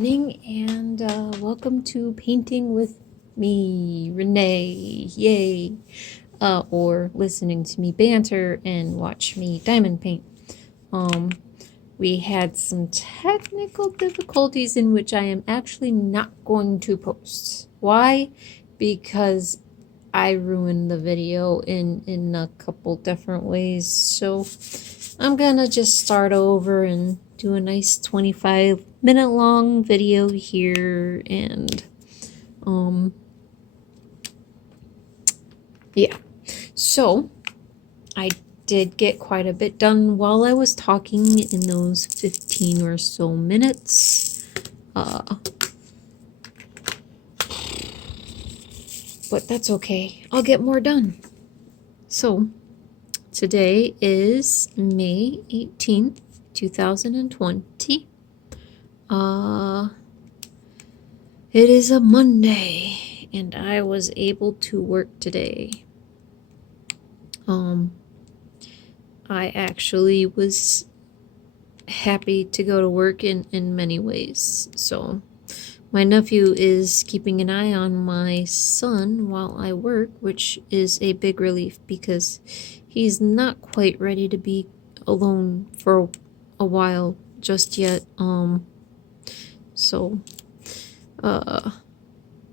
evening, and welcome to Painting with me, Renee. Yay! Or listening to me banter and watch me diamond paint. We had some technical difficulties in which I am actually not going to post. Why? Because I ruined the video in a couple different ways. So I'm gonna just start over and do a nice 25-minute long video here, and yeah. So I did get quite a bit done while I was talking in those 15 or so minutes. But that's okay. I'll get more done. So today is May 18th, 2020. It is a Monday, and I was able to work today. I actually was happy to go to work in many ways. So my nephew is keeping an eye on my son while I work, which is a big relief because he's not quite ready to be alone for a while just yet. So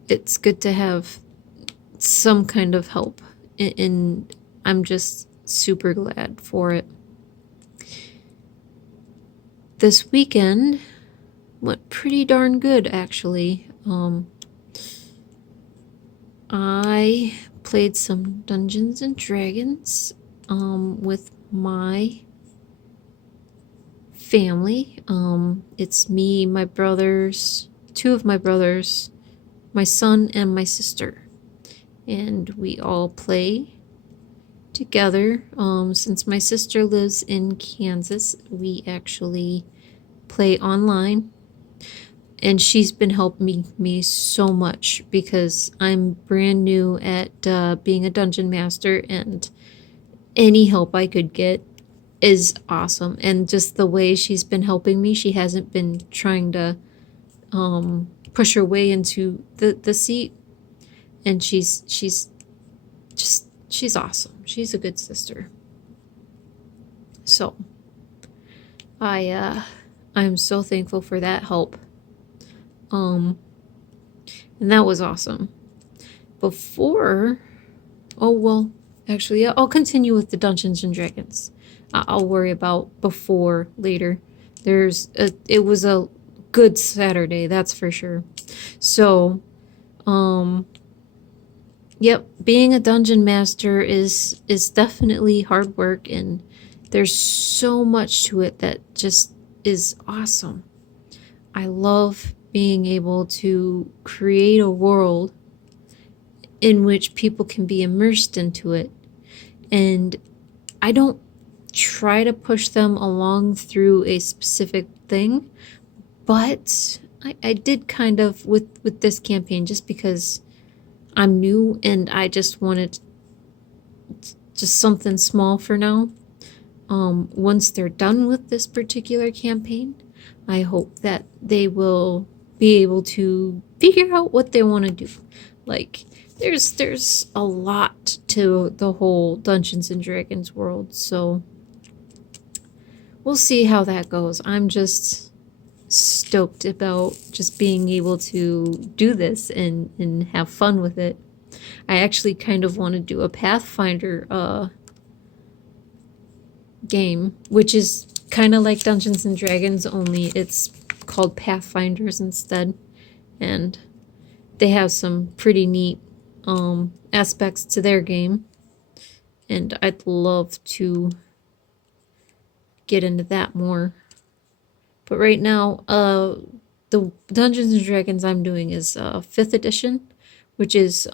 it's good to have some kind of help, and I'm just super glad for it. This weekend went pretty darn good, actually. I played some Dungeons and Dragons with my family. It's me, my brothers, two of my brothers, my son, and my sister. And we all play together. Since my sister lives in Kansas, we actually play online. And she's been helping me so much because I'm brand new at being a dungeon master, and any help I could get is awesome. And just the way she's been helping me, she hasn't been trying to push her way into the seat, and she's awesome. She's a good sister. So I'm so thankful for that help. And that was awesome. Before, oh well, actually, I'll continue with the Dungeons and Dragons. I'll worry about before later. It was a good Saturday, that's for sure. So, yep, being a dungeon master is definitely hard work, and there's so much to it that just is awesome. I love being able to create a world in which people can be immersed into it, and I don't try to push them along through a specific thing, but I did kind of with this campaign, just because I'm new and I just wanted just something small for now. Once they're done with this particular campaign, I hope that they will be able to figure out what they want to do. Like, there's a lot to the whole Dungeons and Dragons world, so we'll see how that goes. I'm just stoked about just being able to do this and have fun with it. I actually kind of want to do a Pathfinder game, which is kind of like Dungeons and Dragons, only it's called Pathfinders instead, and they have some pretty neat aspects to their game, and I'd love to get into that more. But right now, the Dungeons and Dragons I'm doing is 5th edition, which is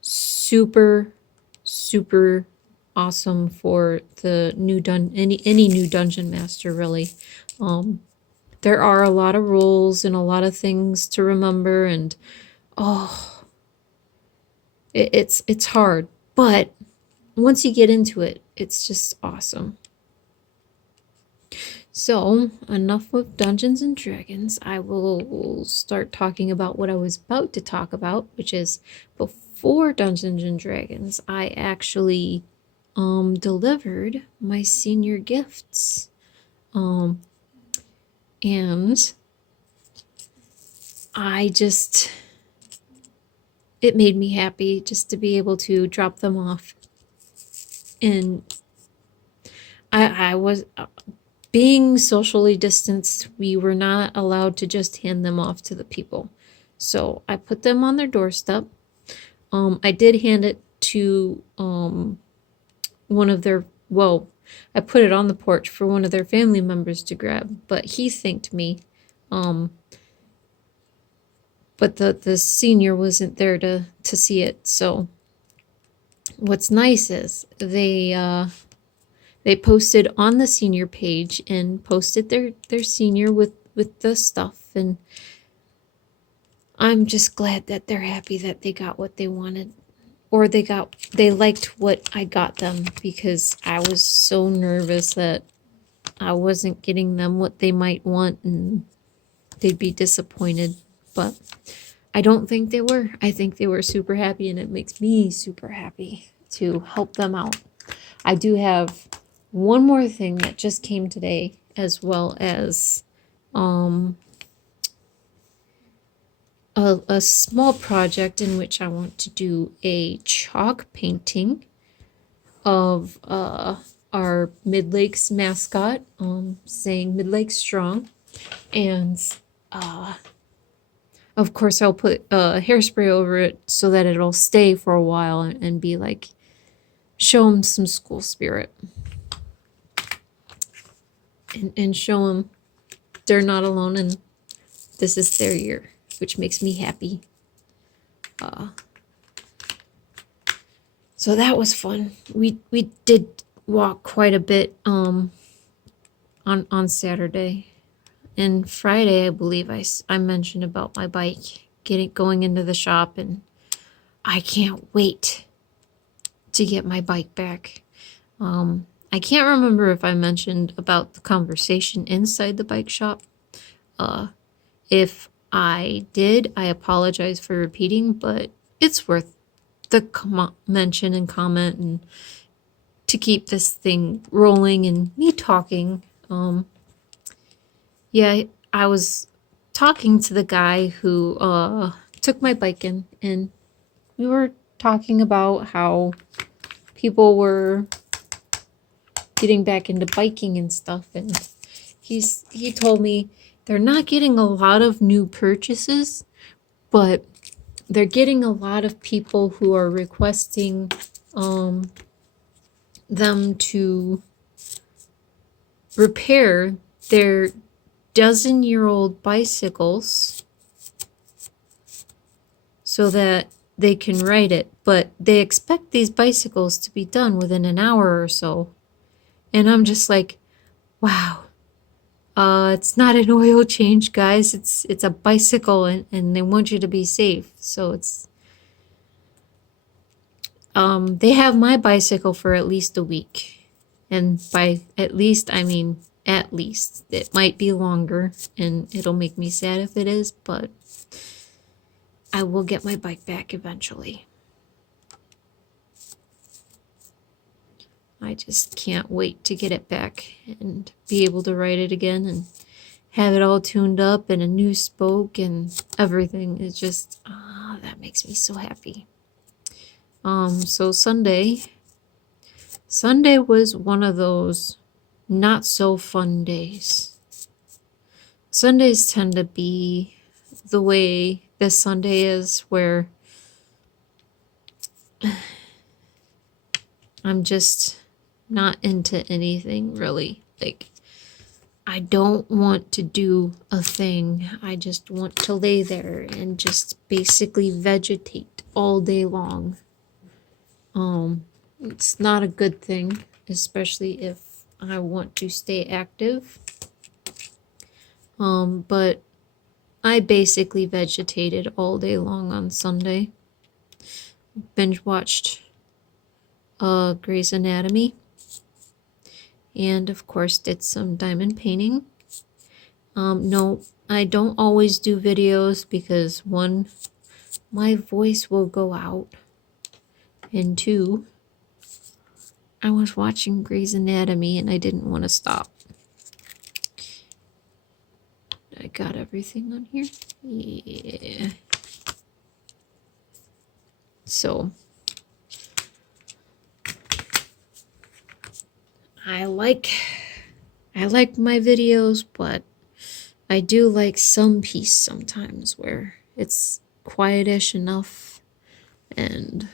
super awesome for the new any new dungeon master, really. There are a lot of rules and a lot of things to remember, and it's hard, but once you get into it, it's just awesome. So, enough with Dungeons and Dragons. I will start talking about what I was about to talk about, which is before Dungeons and Dragons, I actually delivered my senior gifts. Um and I just it made me happy just to be able to drop them off. And I was being socially distanced, we were not allowed to just hand them off to the people. So I put them on their doorstep. I did hand it to one of their, well, I put it on the porch for one of their family members to grab, but he thanked me. But the senior wasn't there to see it. So what's nice is they posted on the senior page and posted their senior with the stuff, and I'm just glad that they're happy that they got what they wanted, or they liked what I got them, because I was so nervous that I wasn't getting them what they might want and they'd be disappointed. But I don't think they were. I think they were super happy, and it makes me super happy to help them out. I do have one more thing that just came today, as well as a small project in which I want to do a chalk painting of our Mid Lakes mascot, saying Mid Lakes Strong. And of course, I'll put hairspray over it so that it'll stay for a while and be like, show them some school spirit. And show them they're not alone and this is their year, which makes me happy. So that was fun. We did walk quite a bit on Saturday. And Friday, I believe I mentioned about my bike going into the shop, and I can't wait to get my bike back. I can't remember if I mentioned about the conversation inside the bike shop. If I did, I apologize for repeating, but it's worth the mention and comment, and to keep this thing rolling and me talking. Yeah, I was talking to the guy who took my bike in, and we were talking about how people were getting back into biking and stuff, and he told me they're not getting a lot of new purchases, but they're getting a lot of people who are requesting them to repair their dozen-year-old bicycles so that they can ride it, but they expect these bicycles to be done within an hour or so. And I'm just like, wow. It's not an oil change, guys. It's a bicycle, and they want you to be safe. So it's they have my bicycle for at least a week. And by at least, I mean at least. It might be longer, and it'll make me sad if it is, but I will get my bike back eventually. I just can't wait to get it back and be able to ride it again and have it all tuned up and a new spoke and everything. It's just, that makes me so happy. So Sunday was one of those not so fun days. Sundays tend to be the way this Sunday is, where I'm just not into anything really. Like, I don't want to do a thing. I just want to lay there and just basically vegetate all day long. It's not a good thing, especially if I want to stay active. But I basically vegetated all day long on Sunday. Binge watched Grey's Anatomy. and of course did some diamond painting. No, I don't always do videos because one, my voice will go out, and two, I was watching Grey's Anatomy and I didn't want to stop. I got everything on here. Yeah. So I like my videos, but I do like some peace sometimes where it's quietish enough. And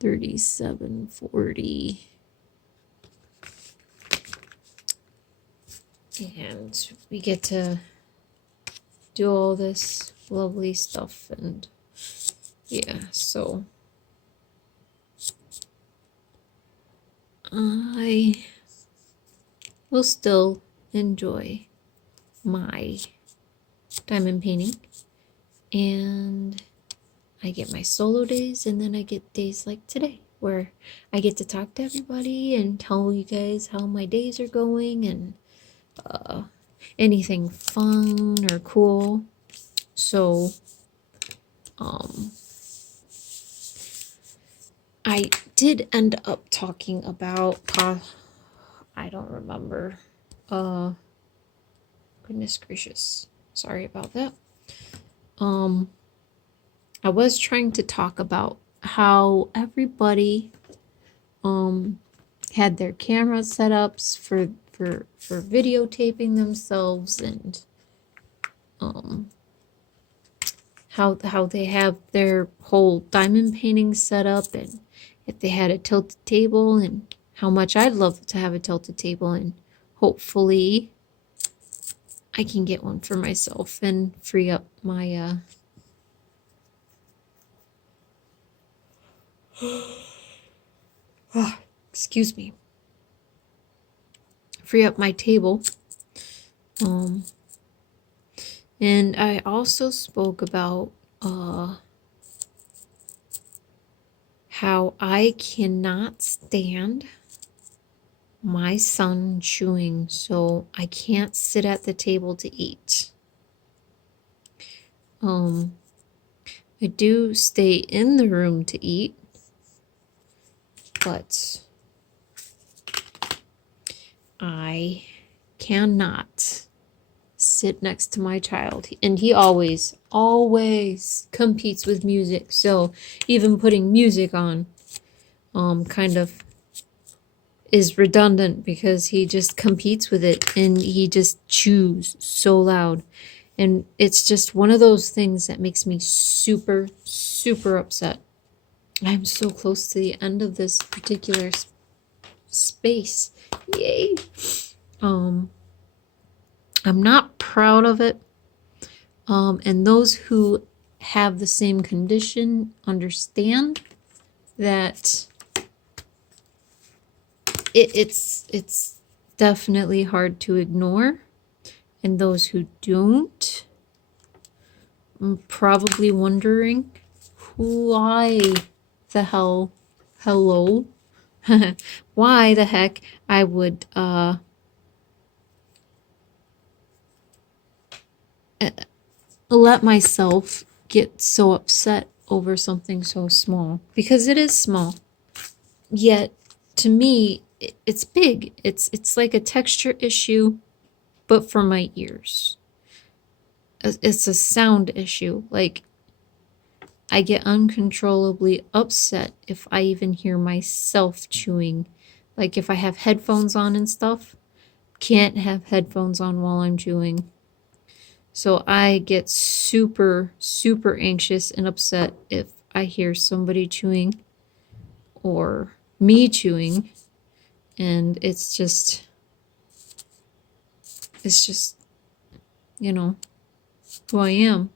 3740, and we get to do all this lovely stuff. And yeah, so I will still enjoy my diamond painting, and I get my solo days, and then I get days like today where I get to talk to everybody and tell you guys how my days are going, and anything fun or cool. So I did end up talking about I don't remember. Goodness gracious. Sorry about that. I was trying to talk about how everybody had their camera setups for videotaping themselves, and how they have their whole diamond painting set up, and if they had a tilted table, and how much I'd love to have a tilted table, and hopefully I can get one for myself and free up my excuse me, free up my table. And I also spoke about how I cannot stand my son chewing, so I can't sit at the table to eat. I do stay in the room to eat, but I cannot sit next to my child, and he always competes with music. So even putting music on kind of is redundant because he just competes with it, and he just chews so loud, and it's just one of those things that makes me super upset. I'm so close to the end of this particular space. Yay. I'm not proud of it. And those who have the same condition understand that it's definitely hard to ignore. And those who don't, I'm probably wondering why the hell, hello, why the heck I would let myself get so upset over something so small, because it is small, yet to me it's big. It's like a texture issue, but for my ears. It's a sound issue. Like, I get uncontrollably upset if I even hear myself chewing. Like if I have headphones on and stuff, can't have headphones on while I'm chewing. So I get super anxious and upset if I hear somebody chewing or me chewing, and it's just, you know, who I am.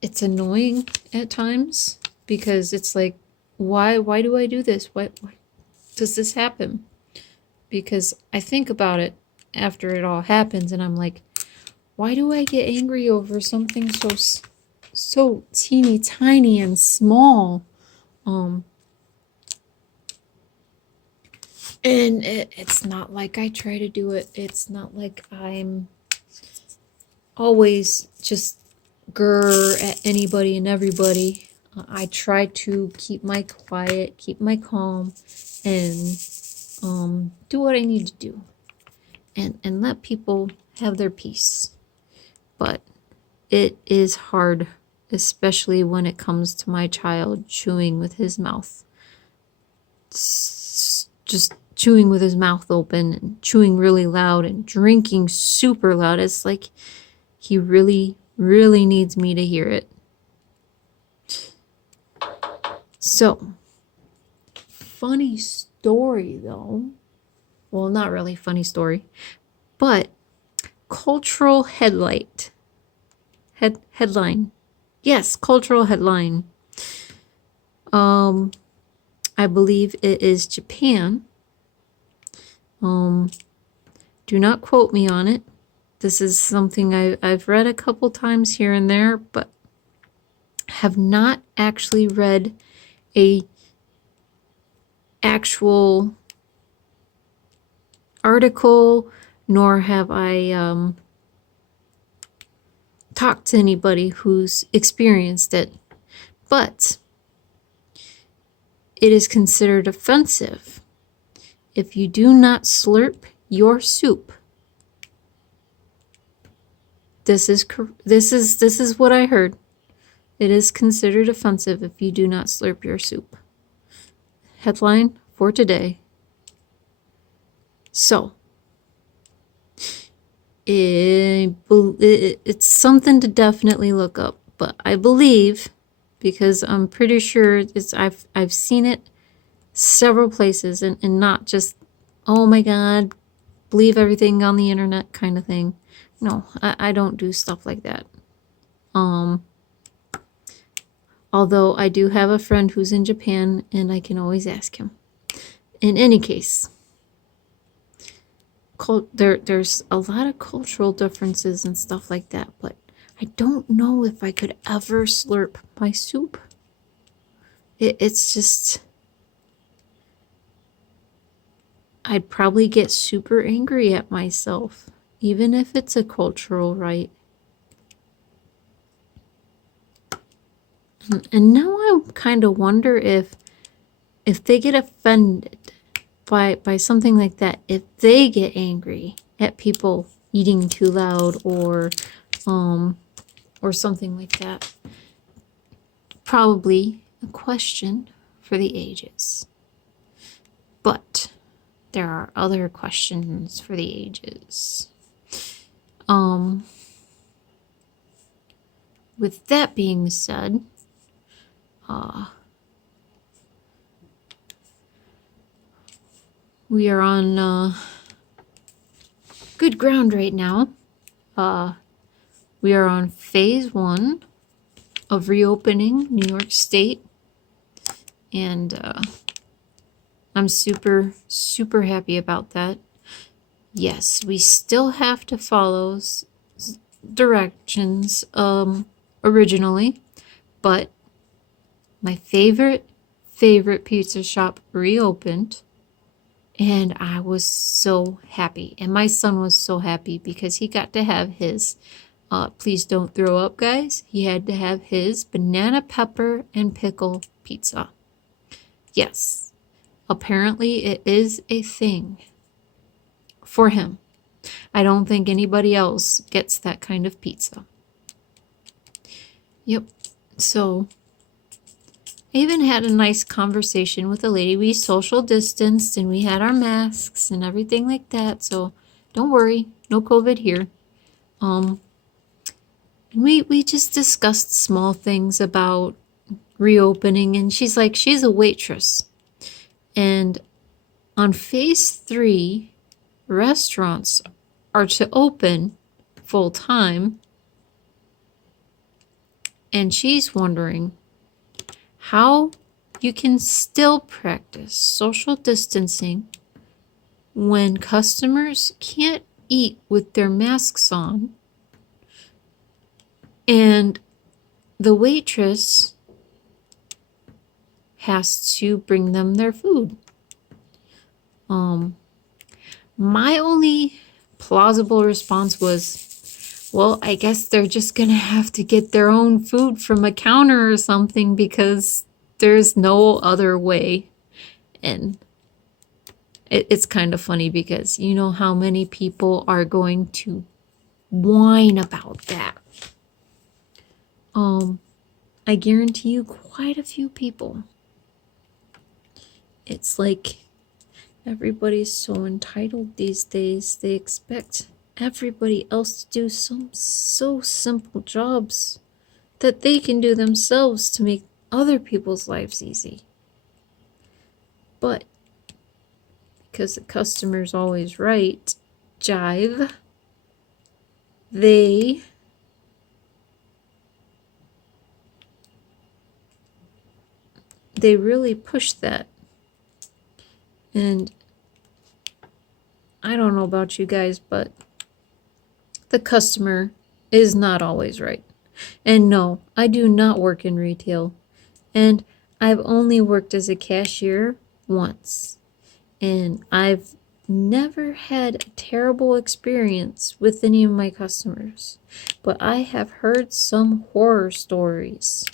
It's annoying at times because it's like, why do I do this? Why does this happen? Because I think about it after it all happens, and I'm like, why do I get angry over something so teeny tiny and small? Um, and it's not like I try to do it. It's not like I'm always just grr at anybody and everybody. I try to keep my quiet, keep my calm, and do what I need to do, and let people have their peace. But it is hard, especially when it comes to my child chewing with his mouth. Just chewing with his mouth open and chewing really loud and drinking super loud. It's like he really, really needs me to hear it. So, funny story though. Well, not really funny story, but cultural headline. Yes, cultural headline. I believe it is Japan. Do not quote me on it. This is something I've read a couple times here and there, but have not actually read a actual article, nor have I talked to anybody who's experienced it. But it is considered offensive if you do not slurp your soup. This is what I heard. It is considered offensive if you do not slurp your soup. Headline for today. So, it's something to definitely look up. But I believe, because I'm pretty sure I've seen it several places, and not just, oh my God, believe everything on the internet kind of thing. No, I don't do stuff like that. Although I do have a friend who's in Japan, and I can always ask him. In any case, there's a lot of cultural differences and stuff like that, but I don't know if I could ever slurp my soup. It's just, I'd probably get super angry at myself, even if it's a cultural right. And now I kind of wonder if they get offended by something like that, if they get angry at people eating too loud or something like that. Probably a question for the ages. But there are other questions for the ages. With that being said, we are on good ground right now. We are on phase 1 of reopening New York State, and I'm super, super happy about that. Yes, we still have to follow directions originally, but my favorite pizza shop reopened, and I was so happy, and my son was so happy because he got to have his please don't throw up, guys. He had to have his banana pepper and pickle pizza. Yes, apparently it is a thing for him. I don't think anybody else gets that kind of pizza. Yep. So I even had a nice conversation with a lady. We social distanced and we had our masks and everything like that. So don't worry, no COVID here. We just discussed small things about reopening, and she's a waitress. And on phase 3, restaurants are to open full time. And she's wondering how you can still practice social distancing when customers can't eat with their masks on, and the waitress has to bring them their food. My only plausible response was, well, I guess they're just gonna have to get their own food from a counter or something because there's no other way. And it's kind of funny because you know how many people are going to whine about that. I guarantee you quite a few people. It's like everybody's so entitled these days. They expect everybody else to do some so simple jobs that they can do themselves to make other people's lives easy. But because the customer's always right, jive, they really push that. And I don't know about you guys, but the customer is not always right. And no, I do not work in retail. And I've only worked as a cashier once. And I've never had a terrible experience with any of my customers. But I have heard some horror stories.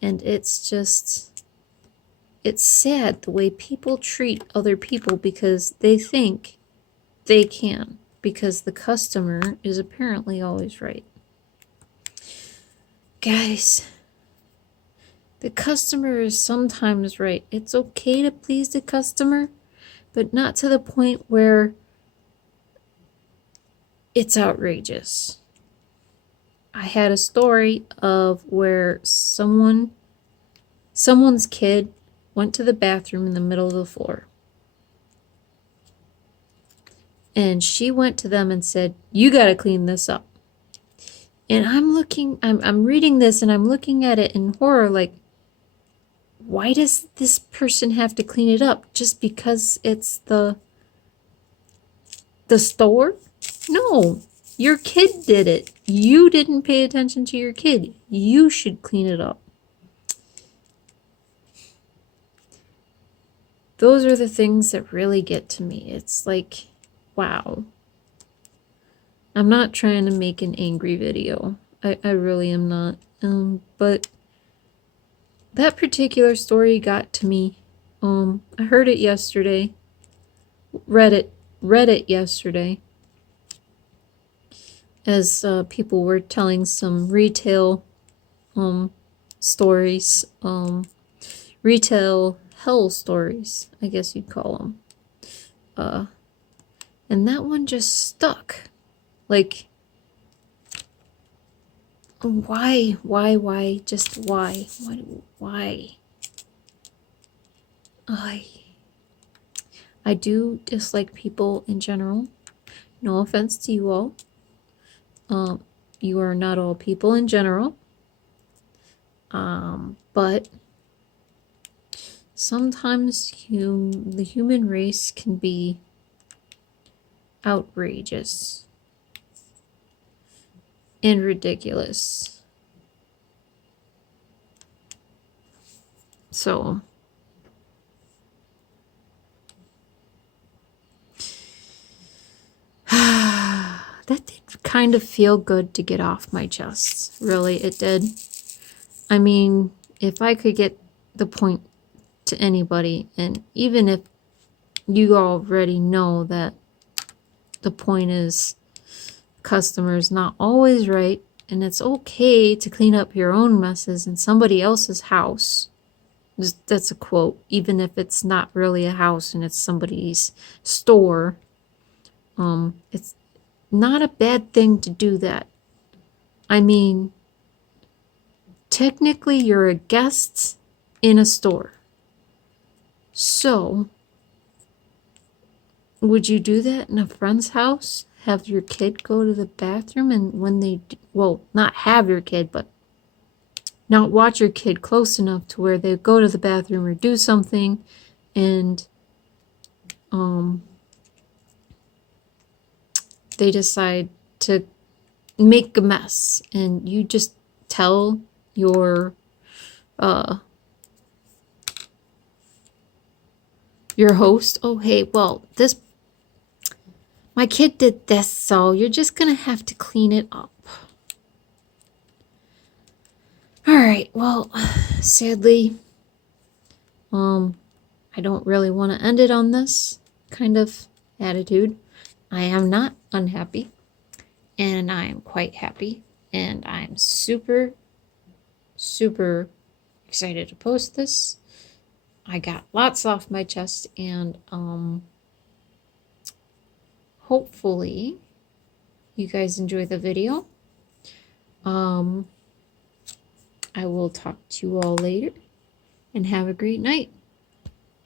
And it's just, it's sad the way people treat other people because they think they can, because the customer is apparently always right. Guys, the customer is sometimes right. It's okay to please the customer, but not to the point where it's outrageous. I had a story of where someone's kid went to the bathroom in the middle of the floor. And she went to them and said, "You got to clean this up." And I'm reading this and I'm looking at it in horror like, why does this person have to clean it up? Just because it's the store? No, your kid did it. You didn't pay attention to your kid. You should clean it up. Those are the things that really get to me. It's like, wow. I'm not trying to make an angry video. I really am not. But that particular story got to me. I heard it yesterday. Read it yesterday. As people were telling some retail stories. Retail hell stories, I guess you'd call them. And that one just stuck. Like, why? Just why? Why? I do dislike people in general. No offense to you all. You are not all people in general. But sometimes the human race can be outrageous and ridiculous. So that did kind of feel good to get off my chest. Really, it did. I mean, if I could get the point to anybody, and even if you already know that the point is customers not always right, and it's okay to clean up your own messes in somebody else's house. That's a quote, even if it's not really a house and it's somebody's store. It's not a bad thing to do that. I mean, technically you're a guest in a store. So, would you do that in a friend's house? Have your kid go to the bathroom, and when they, well, not have your kid, but not watch your kid close enough to where they go to the bathroom or do something, and they decide to make a mess, and you just tell your Your host? Oh, hey, well, my kid did this, so you're just gonna have to clean it up. All right, well, sadly, I don't really want to end it on this kind of attitude. I am not unhappy, and I am quite happy, and I'm super, super excited to post this. I got lots off my chest, and hopefully you guys enjoy the video. I will talk to you all later, and have a great night.